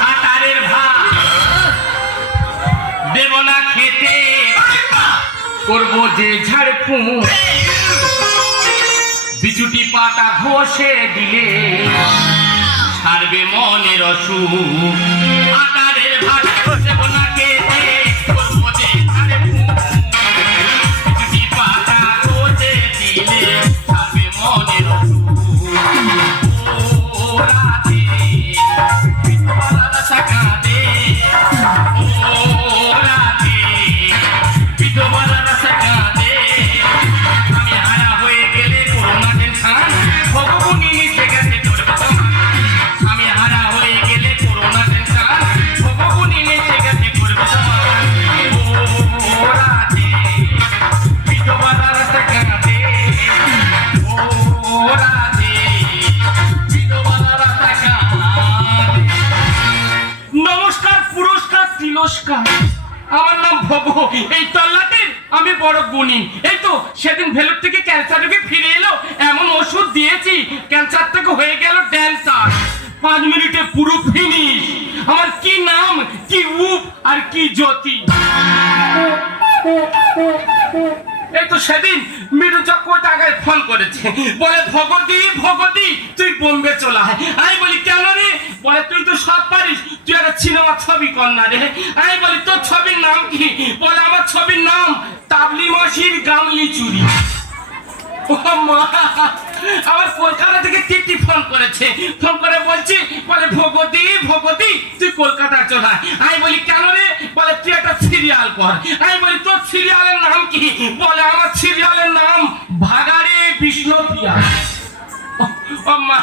হাটারের ভাত দেব না খেতে, করবো যে ঝাড়ফুঁক, বিছুটি পাতা ঘষে দিলে ছাড়বে মনের অসুখ। হাটারের ভাত দেব না খেতে, করবো যে ঝাড়ফুঁক, বিছুটি পাতা ঘষে দিলে ছাড়বে মনের অসুখ। আমার নাম ভব, এই তল্লাটির আমি বড় গুণী। এই তো সেদিন ভেলোর থেকে ক্যান্সার রোগী ফিরে এলো, এমন ওষুধ দিয়েছি ক্যান্সার থেকে হয়ে গেল ড্যান্সার। 5 মিনিটে পুরো ফিনিশ। আমার কি নাম, কি রূপ আর কি জ্যোতি। এই তো সেদিন মিঠু চক্রবর্তী ফোন করেছে, বলে ভগতি ভগতি তুই বোম্বে চলে আয়। আমি বলি কেন রে? বলে তুই তো সব পারিস, তুই একটা সিনেমা ছবি কর না রে। আমি বলি তোর ছবির নাম কি? বলে আমার ছবির নাম তাবলি মাসির গামলি চুরি। ও মা, আমার কলকাতা থেকে টিটি ফোন করেছে, ফোন করে বলছি, বলে ভগতি ভগতি তুই কলকাতা চলে আয়। আমি বলি কেন রে? বলে তুই একটা সিরিয়াল কর। আমি বলি তোর সিরিয়ালের নাম কি? বলে আমার সিরিয়ালের নাম ভাগাড়ে বিষ্ণুপ্রিয়া। ও মা,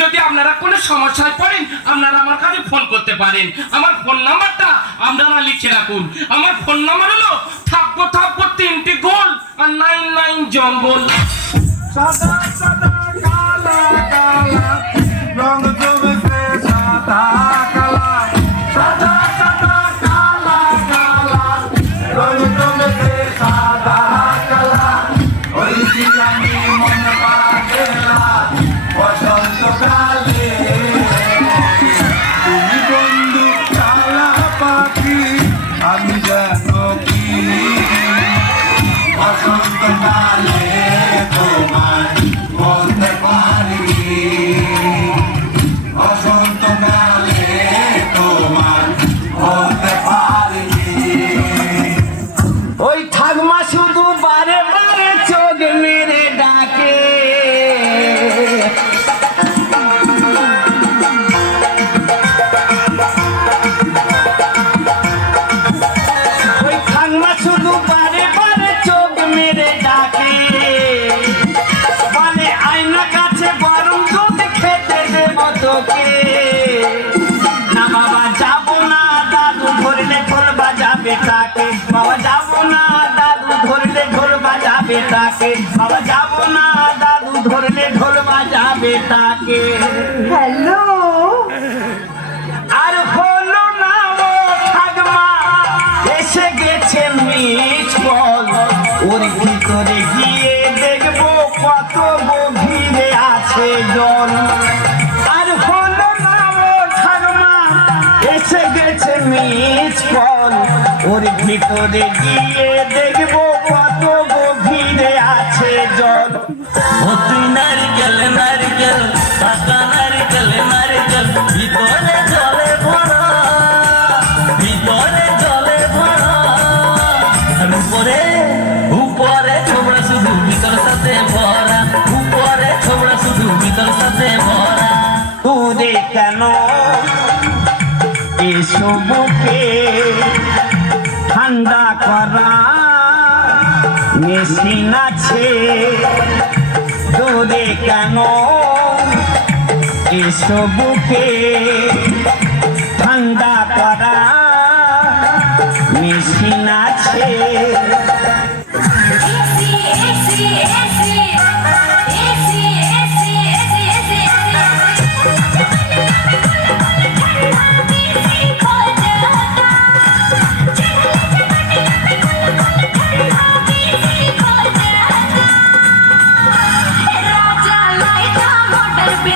যদি আপনারা কোনো সমস্যায় পড়েন আপনারা আমার কাছে ফোন করতে পারেন। আমার ফোন নাম্বারটা আপনারা লিখে রাখুন। আমার ফোন নাম্বার হলো থাপ্পো থাপ্পো 3টি গোল আর 99 জঙ্গল। সাদা সাদা কালা কালা রং জমেছে সাদা কালা, সাদা সাদা কালা কালা রং জমেছে সাদা কালা। ওই আমি মন পারা গেলা বসন্তকালে, তুমি বন্ধু কালা পাখি আমি জানো কি বসন্তকালে তোমার বলতে পারি, বসন্তকালে তোমার বলতে পারি। ওই ঠাকমা শুধু বারে বারে চোখ মেরে ডাকে, ওই ঠাকমা শুধু বারে বারে চোখ মেরে ডাকে, মানে আয়না কাছে গরম দুধ খেতে দেব তোকে। না বাবা যাবো না, দাদু ধরলে ঢোল বাজাবে তাকে। বাবা যাবো না, দাদু ধরলে ঢোল বাজাবে তাকে। বাবা যাবো না, দাদু ধরলে ঢোল বাজাবে তাকে। হ্যালো, আর হলো না ও ঠাকমা, এসে গেছে মিট বল। ওর ভিতরে গিয়ে দেখবো কত গভীরে আছে জল। আর হলো না ও ঠাকমা, এসে গেছে মিট বল। ওর ভিতরে গিয়ে দেখবো কত গভীরে আছে জল। ও তুই নারকেল নারকেল পাকা নারকেল নারকেল, ভিতরে জলে ভরা, ভিতরে জলে ভরা। আর উপরে উপরে ছোবড়া শুধু ভিতর সাথে ভরা, উপরে ছোবড়া শুধু ভিতর সাথে ভরা। দূরে কেন এসবকে ঠান্ডা করা মেশিন আছে। দূরে কেন এসবকে ঠান্ডা করা মেশিন আছে। राजा लाइटा मोटर पे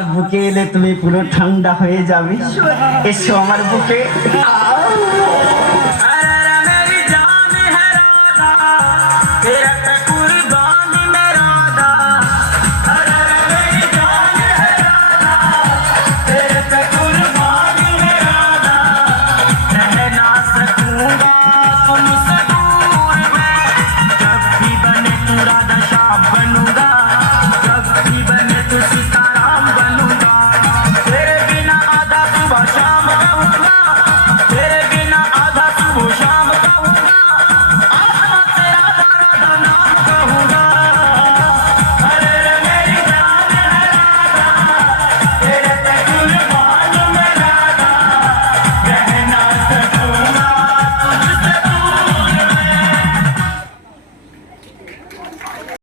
আমার বুকে এলে তুমি পুরো ঠান্ডা হয়ে যাবে এসো আমার বুকে बनूंगा